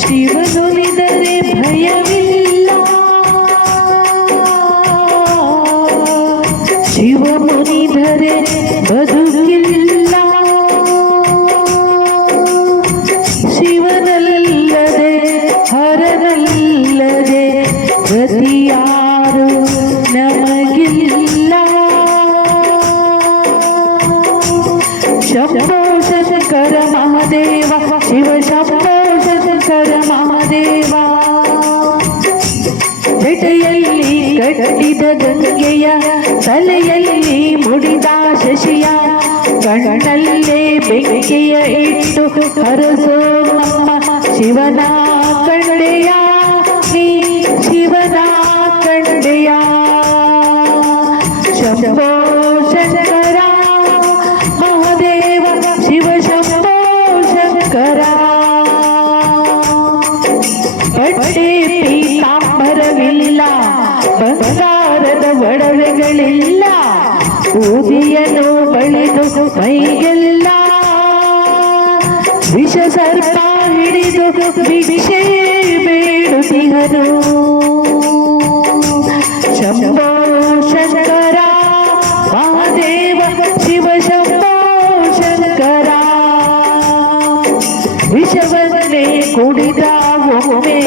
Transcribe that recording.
ಶಿವನೊಲಿದರೆ ಭಯವಿಲ್ಲ, ಶಿವ ಮುನಿದರೆ ಬದುಕಿಲ್ಲ. ಶಿವನಲ್ಲದೆ ಹರನಲ್ಲದೆ ಗತಿಯಾರು ನಮಗಿಲ್ಲ. ಶಂಭೋ ಶಂಕರ ಮಹಾದೇವ, ಶಿವ ಶಂಭೋ ಶಂಕರ ಮಹಾದೇವ. ಜಟೆಯಲ್ಲಿ ಕಟ್ಟಿದ ಗಂಗೆಯ, ತಲೆಯಲ್ಲಿ ಮುಡಿದ ಶಶಿಯ, ಕಣ್ಣಲ್ಲೇ ಬೆಂಕಿಯ ಇಟ್ಟು ಹರಸೋ ನಮ್ಮ ಶಿವನ ಕಂಡೆಯ, ನೀ ಶಿವನ ಕಂಡೆಯ. ಶಂಭೋ ಶಂಕರ ಮಹಾದೇವ, ಶಿವ ಶಂಭೋ ಶಂಕರ. ಬಟ್ಟೆ ಪೀತಾಂಬರವಿಲ್ಲ, ಬಂಗಾರದ ಒಡವೆಗಳಿಲ್ಲ, ಊದಿಯನ್ನು ಬಳಿದು ಮೈಗೆಲ್ಲ, ವಿಷ ಸರ್ಪ ಹಿಡಿದು ಭಿಕ್ಷೆ ಬೇಡುತ್ತಿಹನು. ಶಂಭೋ ಶಂಕರ ಮಹಾದೇವ, ಶಿವ ಶಂಭೋ ಶಂಕರ. ವಿಷವನ್ನೇ ಕುಡಿದ ಒಮ್ಮೆ